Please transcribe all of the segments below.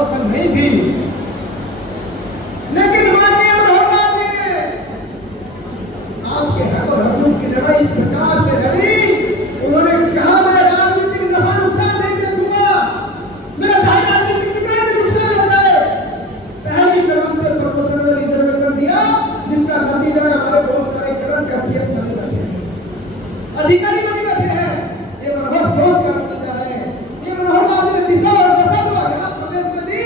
Promotion नहीं थी, लेकिन माननीय मनोहर लाल जी ने आपके हक और हकूक की लड़ाई इस प्रकार से लड़ी। उन्होंने कहा मैं राजनीतिक नफा नुकसान नहीं देखूंगा, मेरा चाहे राजनीतिक कितना भी नुकसान हो जाए। पहली कदम से प्रमोशन में रिजर्वेशन दिया, जिसका नतीजा हमारे बहुत सारे कदम कैंसियस बने बैठे हैं, अधिकारी बने बैठे हैं। ये मनोहर सोच का नतीजा है। ये मनोहर लाल जी ने दिशा और दशा जो हरियाणा प्रदेश में दी,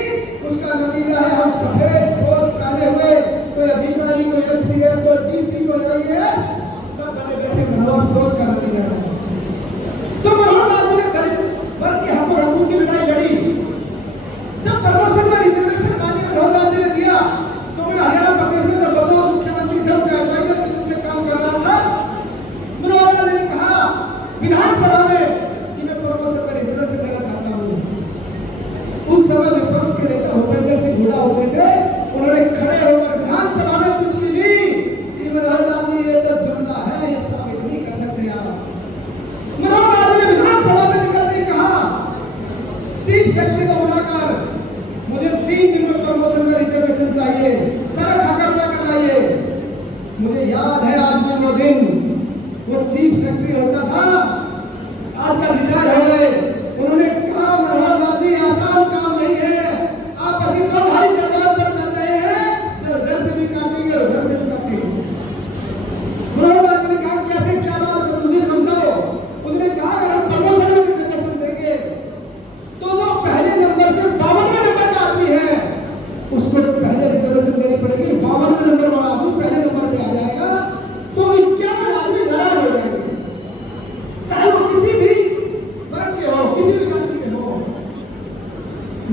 उसका नतीजा है हम सफेद पोस्ट पहने हुए कोई अधिकारी, कोई एमसीएस, कोई डीसी, कोई आईएएस, सब बने बैठे मनोहर सोच का नतीजा है। तो मनोहर लाल जी ने दलित वर्ग के हक और हकूक की लड़ाई लड़ी। जब प्रमोशन में रिजर्वेशन माननीय मनोहर लाल जी ने दिया, तो मैं हरियाणा प्रदेश में जब बतौर मुख्यमंत्री थे, उनके एडवाइजर के रूप में काम कर रहा था। मनोहर लाल जी ने कहा विधानसभा में कि मैं प्रमोशन में रिजर्वेशन लेना चाहता हूँ। उस समय विपक्ष के नेता भूपेंद्र सिंह हुड्डा होते थे, उन्होंने खड़े होकर विधानसभा में चुटकी ली कि मनोहर लाल जी ये तो जुमला है, ये साबित नहीं कर सकते आप। मनोहर लाल जी ने विधानसभा से निकलते ही कहा चीफ सेक्रेटरी को बुलाकर मुझे 3 दिन में प्रमोशन में रिजर्वेशन चाहिए, सारा खाका बना कर लाइए। मुझे याद है आज भी वो दिन, वो चीफ सेक्रेटरी होता था, आजकल रिटायर हो गए। उन्होंने कहा मनोहर लाल जी आसान काम नहीं है, आप ऐसी दो भाई दरबार पर चल रहे हैं, जो इधर से भी काटेंगे और उधर से भी काटेंगे। मनोहर लाल जी ने कहा कैसे, क्या बात है, मुझे समझाओ। उसने कहा अगर हम प्रमोशन में रिजर्वेशन देंगे तो जो पहले नंबर से 52वें नंबर का आदमी है उसको पहले रिजर्वेशन देनी पड़ेगी। 52वें नंबर वाला आदमी पहले नंबर पे आ जाएगा तो 51 आदमी नाराज हो जाएंगे, चाहे वो किसी भी वर्ग के हो, किसी भी जाति के हो।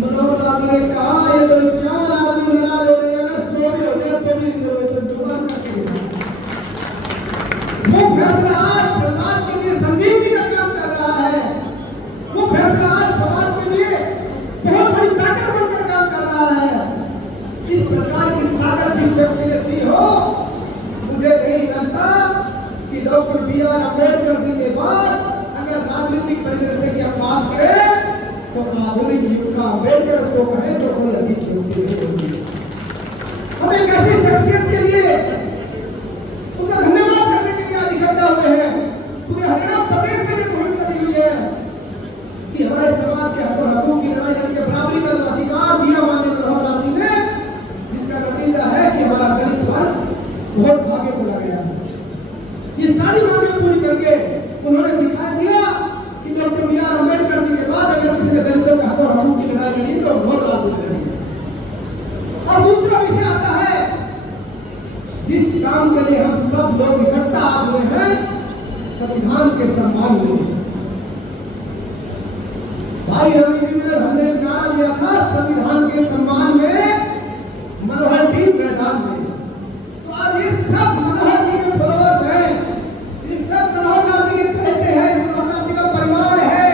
मनोहर लाल ने कहा ये तो 51 आदमी नाराज हो रहे हैं, 100 भी हो जाए तो भी रिजर्वेशन दोबारा करेंगे। वो फैसला आज समाज के लिए संजीवनी का काम कर रहा है। वो फैसला आज समाज के लिए बहुत बड़ी ताकत बनकर काम कर रहा है। इस प्रकार की ताकत जिस व्यक्ति ने दी हो, मुझे नहीं लगता कि डॉक्टर बी.आर. अम्बेडकर जी के बाद अगर राजनीतिक परिदृश्य की आप बात करें तो आधुनिक युग का अम्बेडकर उसको कहे तो कोई अतिशयोक्ति नहीं होगी। हम एक ऐसी शख्सियत के लिए उसका धन्यवाद करने के लिए आज इकट्ठा हुए हैं। पूरे हरियाणा प्रदेश में ये मुहिम चली हुई है कि हमारे समाज के हक और हकूक की लड़ाई लड़के बराबरी का जो अधिकार दिया माननीय मनोहर लाल जी ने, जिसका नतीजा है कि हमारा दलित वर्ग बहुत आगे चला गया है। ये सारी मांगें पूरी करके उन्होंने दिखा दिया कि डॉक्टर बी.आर. अम्बेडकर जी के बाद अगर किसी ने दलितों के हक और हकूक की लड़ाई लड़ी तो मनोहर लाल जी ने लड़ी। और दूसरा विषय आता है जिस काम के लिए हम सब लोग इकट्ठा हुए हैं, संविधान के सम्मान में। भाई रवि जी ने हमने नारा दिया था संविधान के सम्मान में, मनोहर जी मैदान में। तो आज ये सब मनोहर जी के फॉलोअर्स हैं, ये सब मनोहर लाल जी के चहेते हैं, मनोहर लाल जी का परिवार है,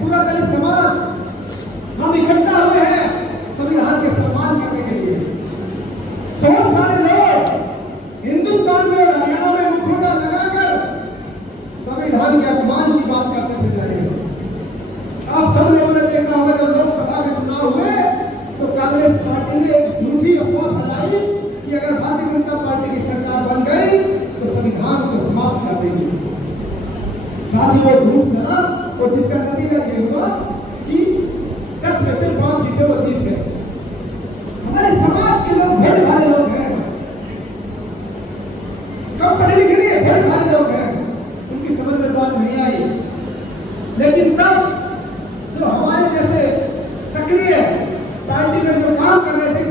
पूरा दलित समाज हम इकट्ठा हुए हैं संविधान के सम्मान करने के लिए। बहुत सारे लोग हिंदुस्तान में और हरियाणा में मुखौटा लगाकर संविधान के अपमान की बात करते फिर रहे हैं। आप सब लोगों ने देखा होगा जब लोकसभा के चुनाव हुए तो कांग्रेस पार्टी ने एक झूठी अफवाह फैलाई कि अगर भारतीय जनता पार्टी की सरकार बन गई तो संविधान को समाप्त कर देगी। साथ ही वो झूठ था और जिसका नतीजा ये हुआ कि 10 में से 5 सीटें वो जीत गए। हमारे समाज के लोग बड़े भारी लोग हैं, कम पढ़े लिखे नहीं है, बड़े भारी लोग हैं, उनकी समझ में बात नहीं आई। लेकिन तब जो हमारे जैसे सक्रिय पार्टी में जो काम कर रहे थे